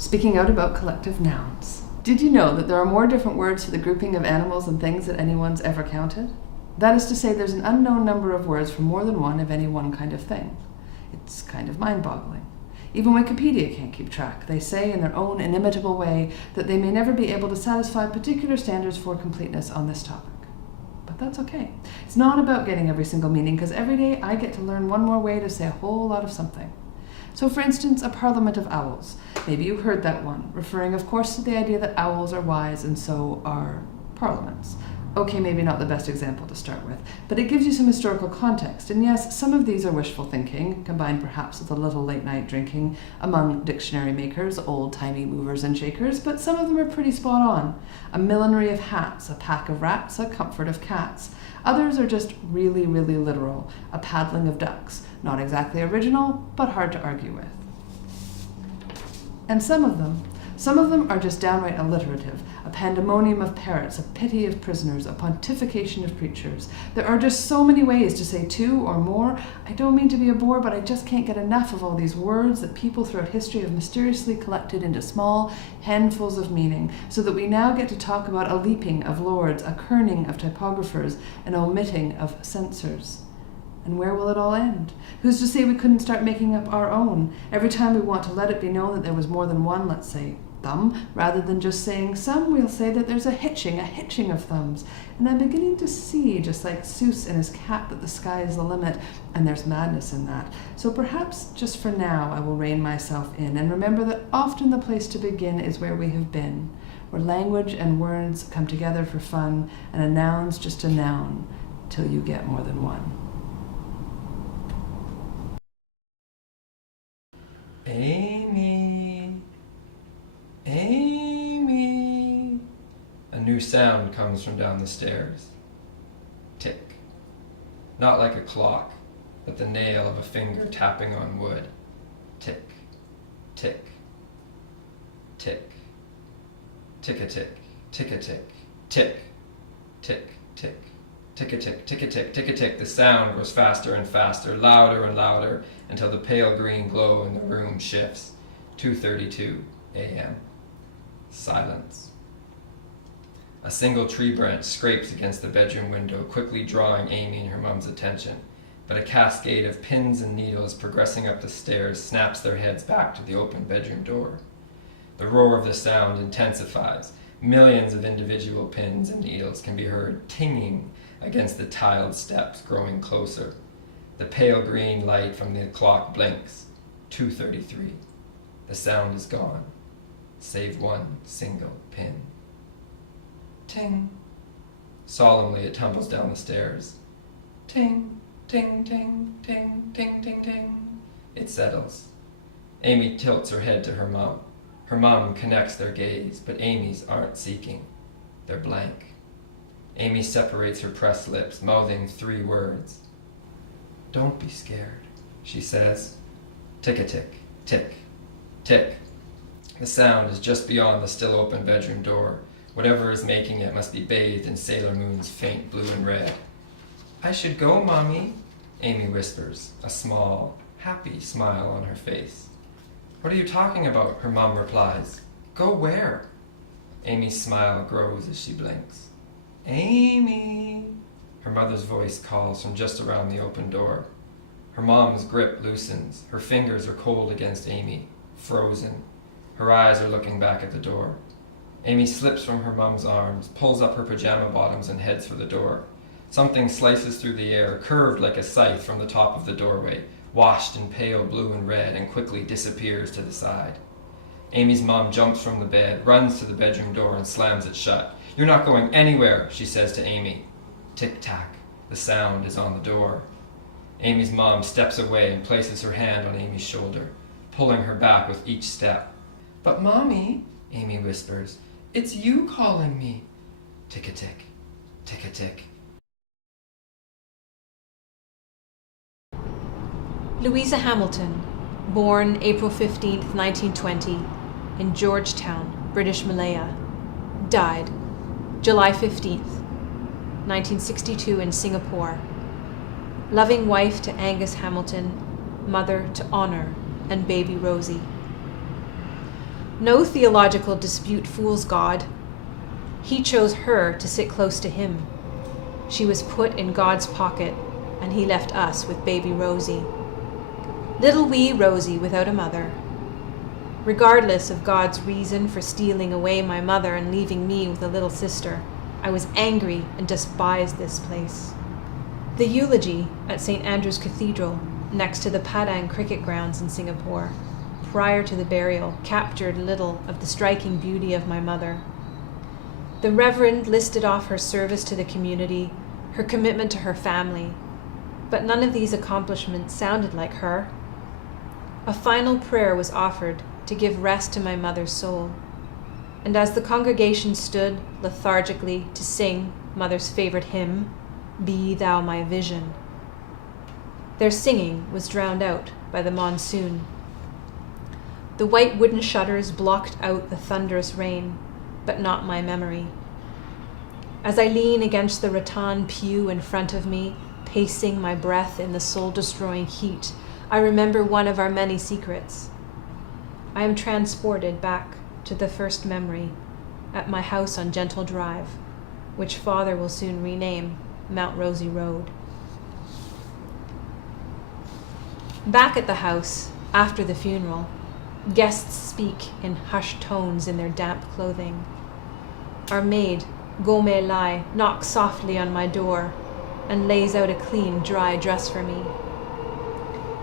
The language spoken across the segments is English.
Speaking out about collective nouns. Did you know that there are more different words for the grouping of animals and things than anyone's ever counted? That is to say, there's an unknown number of words for more than one of any one kind of thing. It's kind of mind-boggling. Even Wikipedia can't keep track. They say in their own inimitable way that they may never be able to satisfy particular standards for completeness on this topic. But that's okay. It's not about getting every single meaning, because every day I get to learn one more way to say a whole lot of something. So for instance, a parliament of owls. Maybe you heard that one, referring of course to the idea that owls are wise and so are parliaments. Okay, maybe not the best example to start with, but it gives you some historical context. And yes, some of these are wishful thinking, combined perhaps with a little late-night drinking among dictionary makers, old-timey movers and shakers, but some of them are pretty spot on. A millinery of hats, a pack of rats, a comfort of cats. Others are just really, really literal, a paddling of ducks. Not exactly original, but hard to argue with. And some of them are just downright alliterative, a pandemonium of parrots, a pity of prisoners, a pontification of preachers. There are just so many ways to say two or more. I don't mean to be a bore, but I just can't get enough of all these words that people throughout history have mysteriously collected into small handfuls of meaning, so that we now get to talk about a leaping of lords, a kerning of typographers, an omitting of censors. And where will it all end? Who's to say we couldn't start making up our own? Every time we want to let it be known that there was more than one, let's say, thumb, rather than just saying some, we'll say that there's a hitching of thumbs. And I'm beginning to see, just like Seuss and his cat, that the sky is the limit, and there's madness in that. So perhaps just for now I will rein myself in and remember that often the place to begin is where we have been, where language and words come together for fun, and a noun's just a noun, till you get more than one. Amy, Amy. A new sound comes from down the stairs. Tick. Not like a clock, but the nail of a finger tapping on wood. Tick, tick, tick, tick-a-tick, tick-a-tick, tick, tick, tick. Tick-a-tick, tick-a-tick, tick-a-tick. The sound grows faster and faster, louder and louder, until the pale green glow in the room shifts. 2:32 a.m. Silence. A single tree branch scrapes against the bedroom window, quickly drawing Amy and her mom's attention. But a cascade of pins and needles progressing up the stairs snaps their heads back to the open bedroom door. The roar of the sound intensifies. Millions of individual pins and needles can be heard tinging against the tiled steps, growing closer. The pale green light from the clock blinks. 2:33. The sound is gone, save one single pin. Ting. Solemnly it tumbles down the stairs. Ting, ting, ting, ting, ting, ting, ting. It settles. Amy tilts her head to her mom. Her mom connects their gaze, but Amy's aren't seeking. They're blank. Amy separates her pressed lips, mouthing 3 words. Don't be scared, she says. Tick-a-tick, tick, tick. The sound is just beyond the still open bedroom door. Whatever is making it must be bathed in Sailor Moon's faint blue and red. I should go, Mommy, Amy whispers, a small, happy smile on her face. What are you talking about? Her mom replies. Go where? Amy's smile grows as she blinks. Amy, her mother's voice calls from just around the open door. Her mom's grip loosens. Her fingers are cold against Amy, frozen. Her eyes are looking back at the door. Amy slips from her mom's arms, pulls up her pajama bottoms and heads for the door. Something slices through the air, curved like a scythe from the top of the doorway, washed in pale blue and red, and quickly disappears to the side. Amy's mom jumps from the bed, runs to the bedroom door and slams it shut. You're not going anywhere, she says to Amy. Tick-tack. The sound is on the door. Amy's mom steps away and places her hand on Amy's shoulder, pulling her back with each step. But Mommy, Amy whispers, it's you calling me. Tick-a-tick, tick-a-tick. Louisa Hamilton, born April 15th, 1920, in Georgetown, British Malaya, died July 15th, 1962 in Singapore. Loving wife to Angus Hamilton, mother to Honor and baby Rosie. No theological dispute fools God. He chose her to sit close to him. She was put in God's pocket, and he left us with baby Rosie. Little wee Rosie without a mother. Regardless of God's reason for stealing away my mother and leaving me with a little sister, I was angry and despised this place. The eulogy at St. Andrew's Cathedral, next to the Padang cricket grounds in Singapore, prior to the burial, captured little of the striking beauty of my mother. The Reverend listed off her service to the community, her commitment to her family, but none of these accomplishments sounded like her. A final prayer was offered to give rest to my mother's soul, and as the congregation stood lethargically to sing Mother's favorite hymn, Be Thou My Vision, their singing was drowned out by the monsoon. The white wooden shutters blocked out the thunderous rain, but not my memory. As I lean against the rattan pew in front of me, pacing my breath in the soul-destroying heat, I remember one of our many secrets. I am transported back to the first memory at my house on Gentle Drive, which Father will soon rename Mount Rosie Road. Back at the house, after the funeral, guests speak in hushed tones in their damp clothing. Our maid, Gome Lai, knocks softly on my door and lays out a clean, dry dress for me.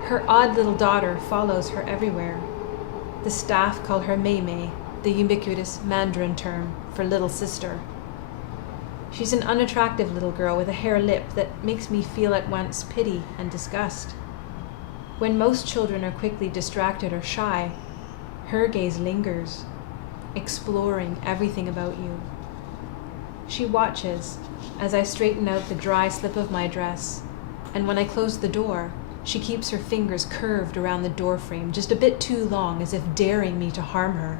Her odd little daughter follows her everywhere. The staff call her Mei Mei, the ubiquitous Mandarin term for little sister. She's an unattractive little girl with a hare lip that makes me feel at once pity and disgust. When most children are quickly distracted or shy, her gaze lingers, exploring everything about you. She watches as I straighten out the dry slip of my dress, and when I close the door, she keeps her fingers curved around the doorframe just a bit too long, as if daring me to harm her.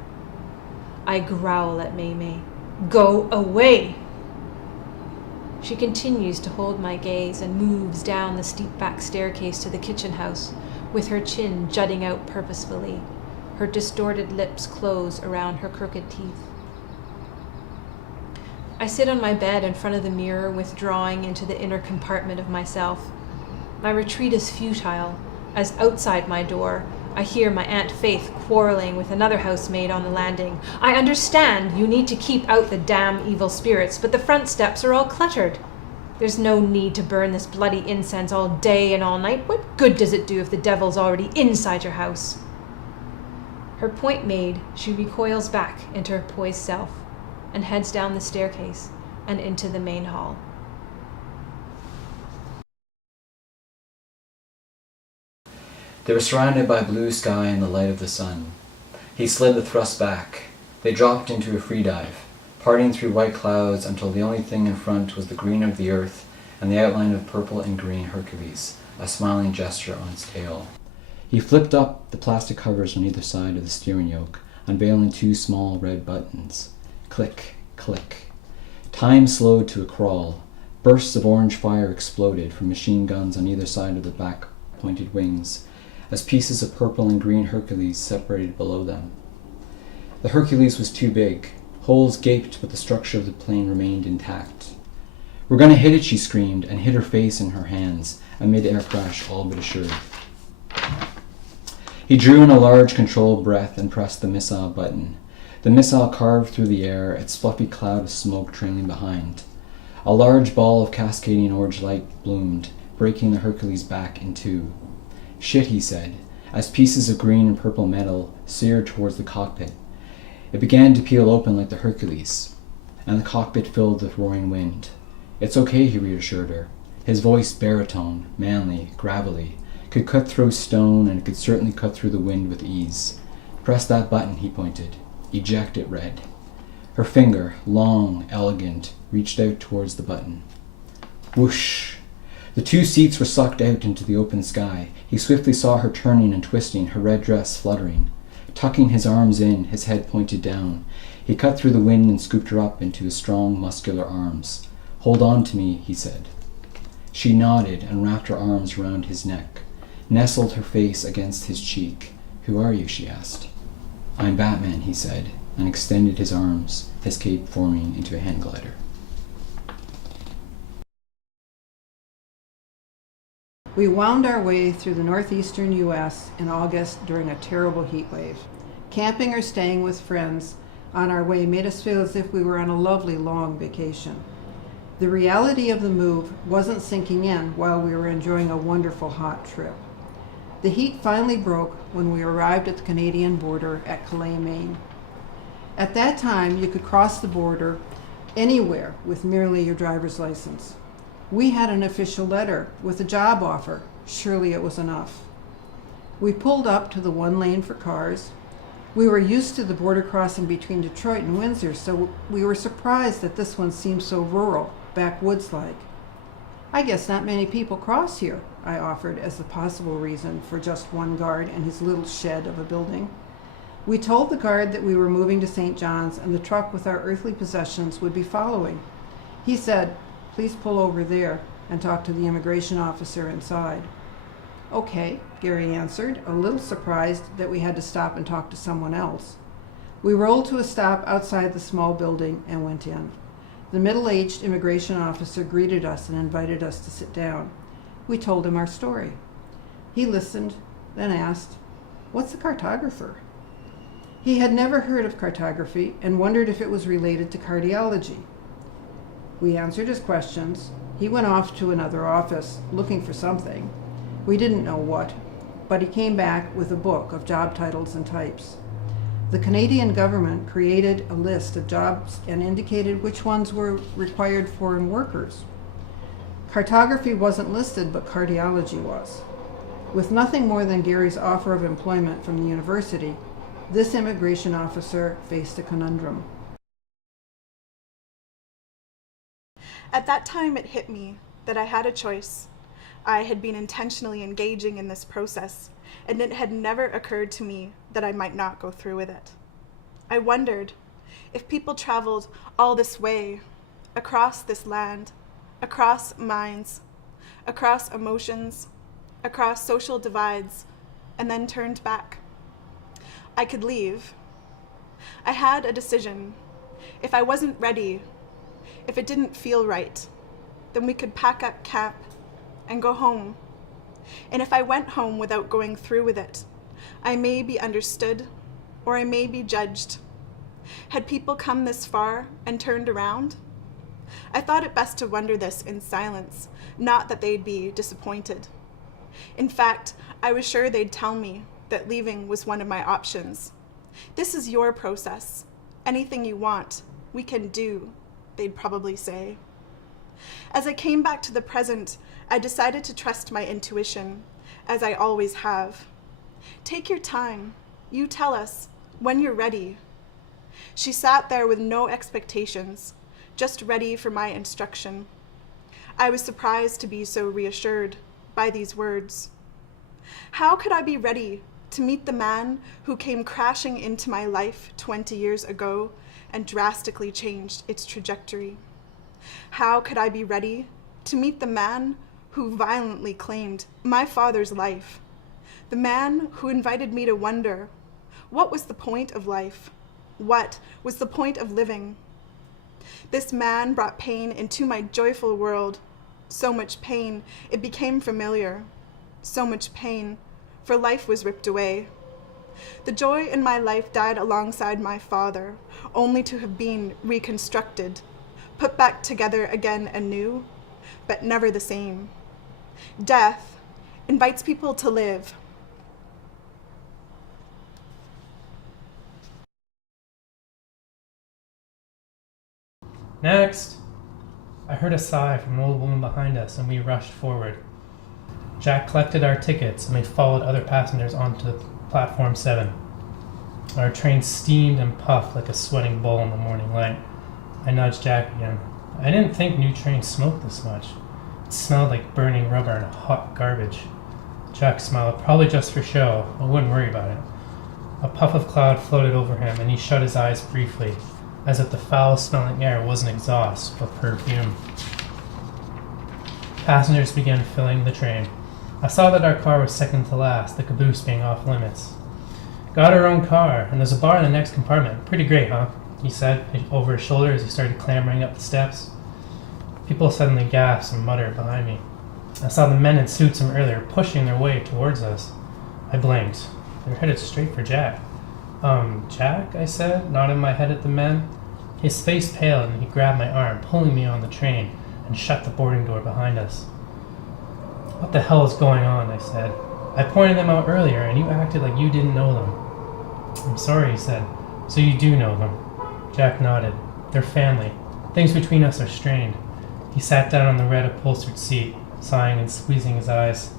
I growl at Mei Mei. Go away! She continues to hold my gaze and moves down the steep back staircase to the kitchen house, with her chin jutting out purposefully, her distorted lips close around her crooked teeth. I sit on my bed in front of the mirror, withdrawing into the inner compartment of myself. My retreat is futile, as outside my door, I hear my Aunt Faith quarreling with another housemaid on the landing. I understand you need to keep out the damn evil spirits, but the front steps are all cluttered. There's no need to burn this bloody incense all day and all night. What good does it do if the devil's already inside your house? Her point made, she recoils back into her poised self and heads down the staircase and into the main hall. They were surrounded by blue sky and the light of the sun. He slid the thrust back. They dropped into a free dive, parting through white clouds until the only thing in front was the green of the earth and the outline of purple and green Hercules, a smiling gesture on its tail. He flipped up the plastic covers on either side of the steering yoke, unveiling 2 small red buttons. Click, click. Time slowed to a crawl. Bursts of orange fire exploded from machine guns on either side of the back-pointed wings, as pieces of purple and green Hercules separated below them. The Hercules was too big. Holes gaped, but the structure of the plane remained intact. "We're gonna hit it," she screamed, and hid her face in her hands, a mid-air crash all but assured. He drew in a large controlled breath and pressed the missile button. The missile carved through the air, its fluffy cloud of smoke trailing behind. A large ball of cascading orange light bloomed, breaking the Hercules back in 2. "Shit," he said, as pieces of green and purple metal seared towards the cockpit. It began to peel open like the Hercules, and the cockpit filled with roaring wind. "It's okay," he reassured her. His voice, baritone, manly, gravelly, could cut through stone, and it could certainly cut through the wind with ease. "Press that button," he pointed. "Eject," it read. Her finger, long, elegant, reached out towards the button. Whoosh! The 2 seats were sucked out into the open sky. He swiftly saw her turning and twisting, her red dress fluttering. Tucking his arms in, his head pointed down, he cut through the wind and scooped her up into his strong, muscular arms. "Hold on to me," he said. She nodded and wrapped her arms around his neck, nestled her face against his cheek. "Who are you?" she asked. "I'm Batman," he said, and extended his arms, his cape forming into a hand glider. We wound our way through the northeastern U.S. in August during a terrible heat wave. Camping or staying with friends on our way made us feel as if we were on a lovely long vacation. The reality of the move wasn't sinking in while we were enjoying a wonderful hot trip. The heat finally broke when we arrived at the Canadian border at Calais, Maine. At that time, you could cross the border anywhere with merely your driver's license. We had an official letter with a job offer. Surely it was enough. We pulled up to the one lane for cars. We were used to the border crossing between Detroit and Windsor, so we were surprised that this one seemed so rural, backwoods-like. "I guess not many people cross here," I offered as the possible reason for just one guard and his little shed of a building. We told the guard that we were moving to St. John's and the truck with our earthly possessions would be following. He said, "Please pull over there and talk to the immigration officer inside." "Okay," Gary answered, a little surprised that we had to stop and talk to someone else. We rolled to a stop outside the small building and went in. The middle-aged immigration officer greeted us and invited us to sit down. We told him our story. He listened, then asked, "What's a cartographer?" He had never heard of cartography and wondered if it was related to cardiology. We answered his questions. He went off to another office looking for something. We didn't know what, but he came back with a book of job titles and types. The Canadian government created a list of jobs and indicated which ones were required foreign workers. Cartography wasn't listed, but cardiology was. With nothing more than Gary's offer of employment from the university, this immigration officer faced a conundrum. At that time, it hit me that I had a choice. I had been intentionally engaging in this process, and it had never occurred to me that I might not go through with it. I wondered if people traveled all this way, across this land, across minds, across emotions, across social divides, and then turned back. I could leave. I had a decision. If I wasn't ready, if it didn't feel right, then we could pack up camp and go home. And if I went home without going through with it, I may be understood or I may be judged. Had people come this far and turned around? I thought it best to wonder this in silence, not that they'd be disappointed. In fact, I was sure they'd tell me that leaving was one of my options. "This is your process. Anything you want, we can do," they'd probably say. As I came back to the present, I decided to trust my intuition, as I always have. "Take your time. You tell us when you're ready." She sat there with no expectations, just ready for my instruction. I was surprised to be so reassured by these words. How could I be ready to meet the man who came crashing into my life 20 years ago and drastically changed its trajectory? How could I be ready to meet the man who violently claimed my father's life? The man who invited me to wonder, what was the point of life? What was the point of living? This man brought pain into my joyful world. So much pain, it became familiar. So much pain, for life was ripped away. The joy in my life died alongside my father, only to have been reconstructed, put back together again anew, but never the same. Death invites people to live. Next! I heard a sigh from an old woman behind us, and we rushed forward. Jack collected our tickets, and we followed other passengers onto platform 7. Our train steamed and puffed like a sweating bull in the morning light. I nudged Jack again. I didn't think new trains smoked this much. It smelled like burning rubber and hot garbage. Jack smiled, probably just for show. I wouldn't worry about it. A puff of cloud floated over him, and he shut his eyes briefly, as if the foul-smelling air wasn't exhaust, but perfume. Passengers began filling the train. I saw that our car was second to last, the caboose being off limits. Got our own car, and there's a bar in the next compartment. Pretty great, huh? He said over his shoulder as he started clambering up the steps. People suddenly gasped and muttered behind me. I saw the men in suits from earlier pushing their way towards us. I blinked. They were headed straight for Jack. Jack, I said, nodding my head at the men. His face paled and he grabbed my arm, pulling me on the train, and shut the boarding door behind us. What the hell is going on? I said. I pointed them out earlier and you acted like you didn't know them. I'm sorry, he said. So you do know them. Jack nodded. They're family. Things between us are strained. He sat down on the red upholstered seat, sighing and squeezing his eyes.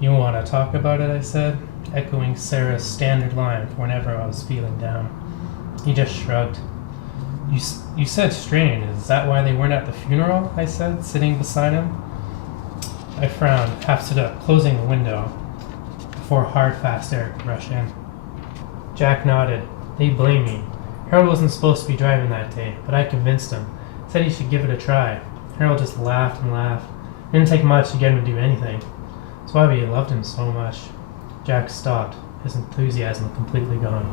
You want to talk about it, I said, echoing Sarah's standard line for whenever I was feeling down. He just shrugged. You said strained. Is that why they weren't at the funeral? I said, sitting beside him. I frowned, half stood up, closing the window, before hard, fast air could rush in. Jack nodded. They blame me. Harold wasn't supposed to be driving that day, but I convinced him. Said he should give it a try. Harold just laughed and laughed. It didn't take much to get him to do anything. That's why we loved him so much. Jack stopped, his enthusiasm completely gone.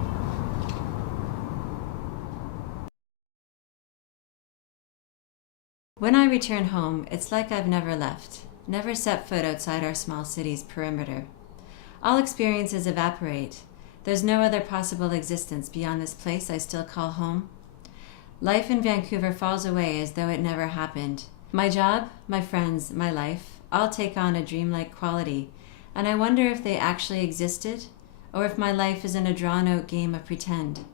When I return home, it's like I've never left, never set foot outside our small city's perimeter. All experiences evaporate. There's no other possible existence beyond this place I still call home. Life in Vancouver falls away as though it never happened. My job, my friends, my life, all take on a dreamlike quality, and I wonder if they actually existed, or if my life is in a drawn-out game of pretend.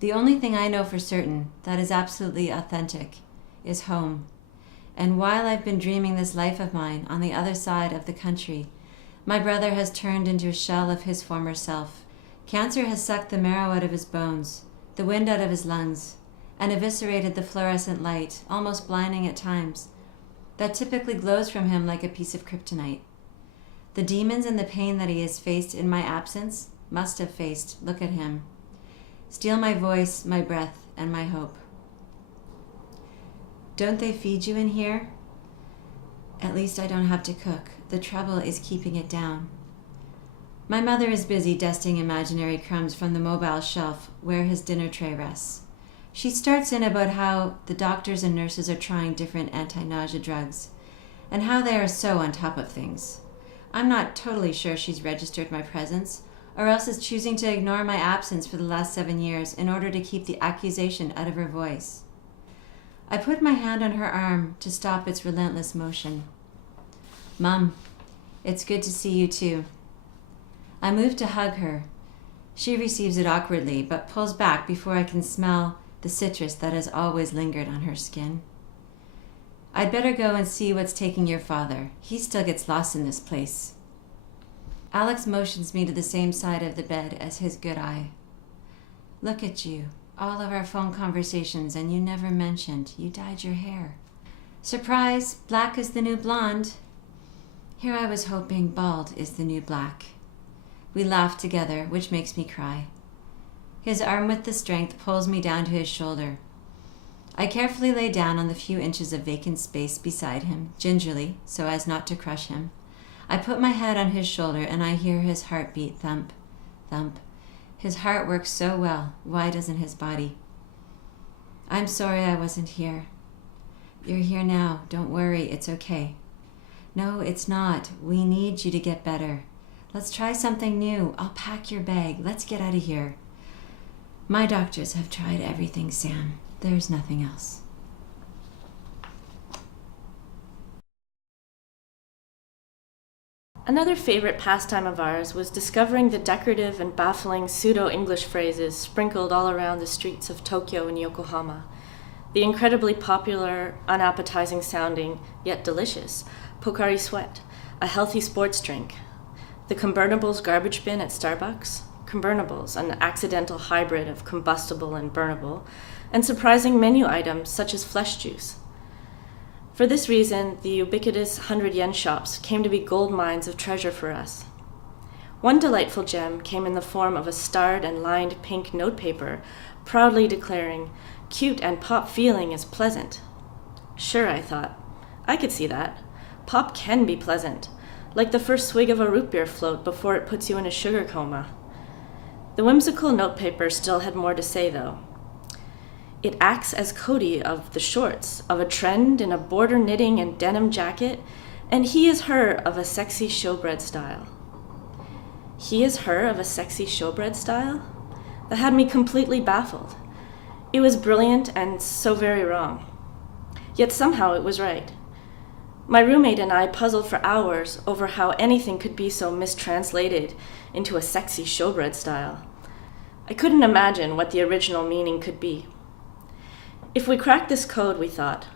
The only thing I know for certain that is absolutely authentic is home. And while I've been dreaming this life of mine on the other side of the country, my brother has turned into a shell of his former self. Cancer has sucked the marrow out of his bones, the wind out of his lungs, and eviscerated the fluorescent light, almost blinding at times, that typically glows from him like a piece of kryptonite. The demons and the pain that he has faced in my absence must have faced, look at him, steal my voice, my breath, and my hope. Don't they feed you in here? At least I don't have to cook. The trouble is keeping it down. My mother is busy dusting imaginary crumbs from the mobile shelf where his dinner tray rests. She starts in about how the doctors and nurses are trying different anti-nausea drugs, and how they are so on top of things. I'm not totally sure she's registered my presence, or else is choosing to ignore my absence for the last 7 years in order to keep the accusation out of her voice. I put my hand on her arm to stop its relentless motion. Mom, it's good to see you too. I move to hug her. She receives it awkwardly, but pulls back before I can smell the citrus that has always lingered on her skin. I'd better go and see what's taking your father. He still gets lost in this place. Alex motions me to the same side of the bed as his good eye. Look at you. All of our phone conversations, and you never mentioned you dyed your hair. Surprise, black is the new blonde. Here I was hoping bald is the new black. We laugh together, which makes me cry. His arm with the strength pulls me down to his shoulder. I carefully lay down on the few inches of vacant space beside him, gingerly, so as not to crush him. I put my head on his shoulder and I hear his heartbeat thump, thump. His heart works so well, why doesn't his body? I'm sorry I wasn't here. You're here now, don't worry, it's okay. No, it's not. We need you to get better. Let's try something new. I'll pack your bag. Let's get out of here. My doctors have tried everything, Sam. There's nothing else. Another favorite pastime of ours was discovering the decorative and baffling pseudo-English phrases sprinkled all around the streets of Tokyo and Yokohama. The incredibly popular, unappetizing sounding, yet delicious, Pocari Sweat, a healthy sports drink. The Comburnables garbage bin at Starbucks, Comburnables, an accidental hybrid of combustible and burnable, and surprising menu items such as flesh juice. For this reason, the ubiquitous 100-yen shops came to be gold mines of treasure for us. One delightful gem came in the form of a starred and lined pink notepaper, proudly declaring, "Cute and pop feeling is pleasant." Sure, I thought. I could see that. Pop can be pleasant, like the first swig of a root beer float before it puts you in a sugar coma. The whimsical notepaper still had more to say, though. It acts as Cody of the shorts, of a trend in a border knitting and denim jacket, and he is her of a sexy showbread style. He is her of a sexy showbread style? That had me completely baffled. It was brilliant and so very wrong. Yet somehow it was right. My roommate and I puzzled for hours over how anything could be so mistranslated into a sexy showbread style. I couldn't imagine what the original meaning could be. If we cracked this code, we thought,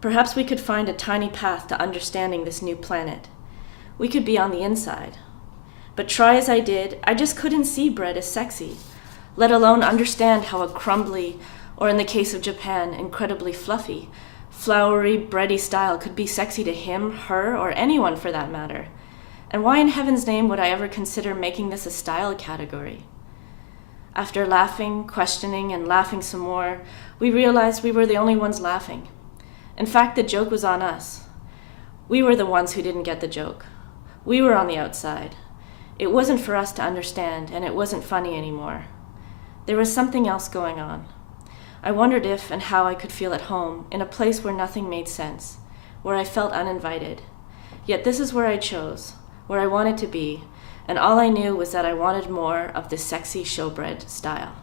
perhaps we could find a tiny path to understanding this new planet. We could be on the inside. But try as I did, I just couldn't see bread as sexy, let alone understand how a crumbly, or in the case of Japan, incredibly fluffy, flowery, bready style could be sexy to him, her, or anyone for that matter. And why in heaven's name would I ever consider making this a style category? After laughing, questioning, and laughing some more, we realized we were the only ones laughing. In fact, the joke was on us. We were the ones who didn't get the joke. We were on the outside. It wasn't for us to understand, and it wasn't funny anymore. There was something else going on. I wondered if and how I could feel at home in a place where nothing made sense, where I felt uninvited. Yet this is where I chose, where I wanted to be, and all I knew was that I wanted more of this sexy showbread style.